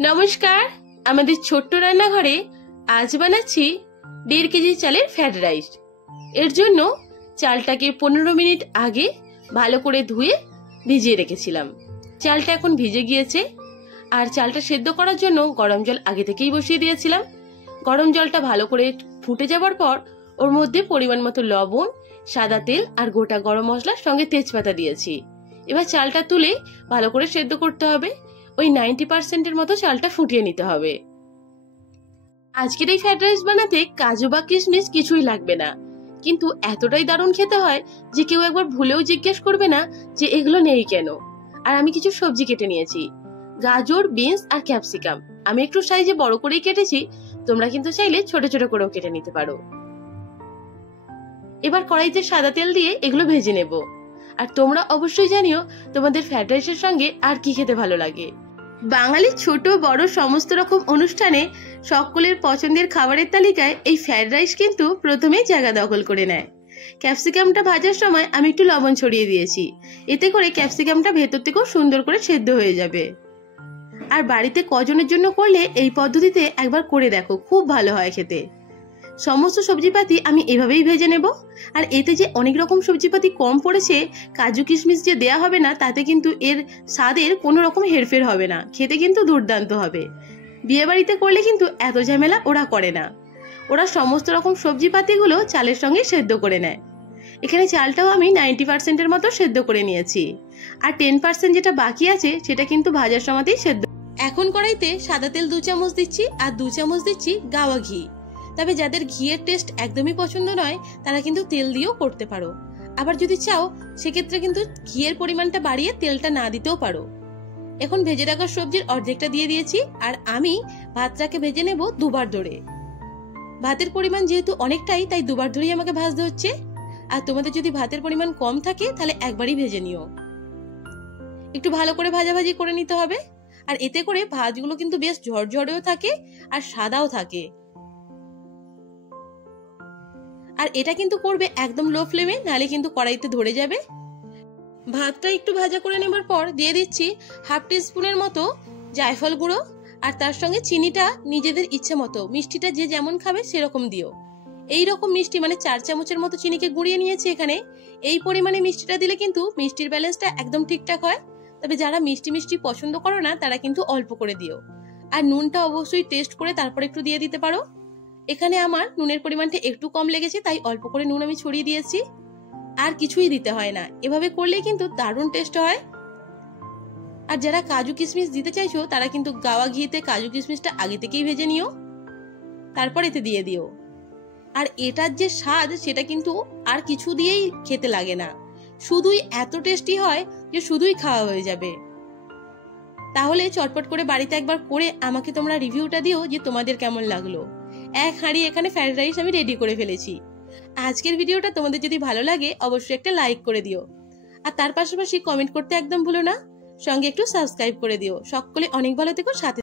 নমস্কার, আমাদের ছোট্ট রান্নাঘরে আজ বানাচ্ছি 1.5 কেজি চালের ফ্রাইড রাইস। এর জন্য চালটাকে 15 মিনিট আগে ভালো করে ধুয়ে ভিজিয়ে রেখেছিলাম। চালটা এখন ভিজে গিয়েছে। আর চালটা সেদ্ধ করার জন্য গরম জল আগে থেকেই বসিয়ে দিয়েছিলাম। গরম জলটা ভালো করে ফুটে যাওয়ার পর ওর মধ্যে পরিমাণ মতো লবণ, সাদা তেল আর গোটা গরম মশলার সঙ্গে তেজপাতা দিয়েছি। এবার চালটা তুলে ভালো করে সেদ্ধ করতে হবে। ওই 90% মতো চালটা ফুটিয়ে নিতে হবে। আজকের এই ফ্রাইড রাইস বানাতে কাজু বা কিশমিশ কিছুই লাগবে না, কিন্তু এতটাই দারুণ খেতে হয় যে কেউ একবার ভুলেও জিজ্ঞেস করবে না যে এগুলো নেই কেন। আর আমি কিছু সবজি কেটে নিয়েছি, গাজর, বিনস আর ক্যাপসিকাম। আমি একটু সাইজে বড় করেই কেটেছি, তোমরা কিন্তু চাইলে ছোট ছোট করেও কেটে নিতে পারো। এবার কড়াইতে সাদা তেল দিয়ে এগুলো ভেজে নেব। আর তোমরা অবশ্যই জানিও তোমাদের ফ্রাইড রাইসের সঙ্গে আর কি খেতে ভালো লাগে। বাঙালির ছোট বড় সমস্ত রকম অনুষ্ঠানে সকলের পছন্দের খাবারের তালিকায় এই ফ্রাইড রাইস কিন্তু প্রথমেই জায়গা দখল করে নেয়। ক্যাপসিকামটা ভাজার সময় আমি একটু লবণ ছড়িয়ে দিয়েছি, এতে করে ক্যাপসিকামটা ভেতর থেকেও সুন্দর করে সেদ্ধ হয়ে যাবে। আর বাড়িতে কজনের জন্য করলে এই পদ্ধতিতে একবার করে দেখো, খুব ভালো হয় খেতে। সমস্ত সবজিপাতি আমি এভাবেই ভেজে নেব। আর এতে যে অনেক রকম সবজিপাতি কম পড়েছে, কাজু কিশমিশ যে দেয়া হবে না, তাতে কিন্তু এর স্বাদের কোনো রকম হেরফের হবে না, খেতে কিন্তু দুর্দান্ত হবে। বিয়ে বাড়িতে করলে কিন্তু এত ঝামেলা ওরা করে না, ওরা সমস্ত রকম সবজিপাতিগুলো চালের সঙ্গে সেদ্ধ করে নেয়। এখানে চালটাও আমি 90% মতো সেদ্ধ করে নিয়েছি, আর 10% যেটা বাকি আছে সেটা কিন্তু ভাজার সময়তেই সেদ্ধ। এখন কড়াইতে সাদা তেল 2 চামচ দিচ্ছি, আর 2 চামচ দিচ্ছি গাওয়া ঘি। তবে যাদের ঘিয়ের টেস্ট একদমই পছন্দ নয় তারা কিন্তু তেল দিয়েও করতে পারো। আবার যদি চাও সেক্ষেত্রে কিন্তু ঘিয়ের পরিমাণটা বাড়িয়ে তেলটা না দিতেও পারো। এখন ভেজে রাখা সবজির অর্ধেকটা দিয়ে দিয়েছি, আর আমি ভাতটাকে ভেজে নেব দুবার ধরে। ভাতের পরিমাণ যেহেতু অনেকটাই, তাই দুবার ধরেই আমাকে ভাজতে হচ্ছে। আর তোমাদের যদি ভাতের পরিমাণ কম থাকে তাহলে একবারই ভেজে নিও। একটু ভালো করে ভাজাভাজি করে নিতে হবে। আর এতে করে ভাতগুলো কিন্তু বেশ ঝরঝরেও থাকে আর সাদাও থাকে। আর এটা কিন্তু করবে একদম লো ফ্লেমে, নালে কিন্তু কড়াইতে ধরে যাবে। ভাতটা একটু ভাজা করে নেবার পর দিয়ে দিচ্ছি 1/2 টিস্পুনের মতো জায়ফল গুঁড়ো, আর তার সঙ্গে চিনিটা নিজেদের ইচ্ছে মতো, মিষ্টিটা যে যেমন খাবে সেরকম দিও। এই রকম মিষ্টি মানে 4 চামচের মতো চিনিকে গুঁড়িয়ে নিয়েছি এখানে। এই পরিমাণে মিষ্টিটা দিলে কিন্তু মিষ্টির ব্যালেন্সটা একদম ঠিকঠাক হয়। তবে যারা মিষ্টি মিষ্টি পছন্দ করো না তারা কিন্তু অল্প করে দিও। আর নুনটা অবশ্যই টেস্ট করে তারপর একটু দিয়ে দিতে পারো। এখানে আমার নুনের পরিমাণটা একটু কম লেগেছে, তাই অল্প করে নুন আমি ছড়িয়ে দিয়েছি। আর কিছুই দিতে হয় না, এভাবে করলেই কিন্তু দারুণ টেস্ট হয়। আর যারা কাজু কিশমিশ দিতে চাইছো তারা কিন্তু গাওয়া ঘিতে কাজু কিশমিশটা আগে থেকেই ভেজে নিও, তারপর এতে দিয়ে দিও। আর এটার যে স্বাদ সেটা কিন্তু আর কিছু দিয়েই খেতে লাগে না, শুধুই এত টেস্টি হয় যে শুধুই খাওয়া হয়ে যাবে। তাহলে চটপট করে বাড়িতে একবার করে আমাকে তোমরা রিভিউটা দিও যে তোমাদের কেমন লাগলো। 1 হাঁড়ি এখানে ফ্রাইড রাইস আমি রেডি করে ফেলেছি। আজকের ভিডিওটা তোমাদের যদি ভালো লাগে অবশ্যই একটা লাইক করে দিও, আর তার পাশাপাশি কমেন্ট করতে একদম ভুলো না, সঙ্গে একটু সাবস্ক্রাইব করে দিও। সকলে অনেক ভালো থেকো, সাথে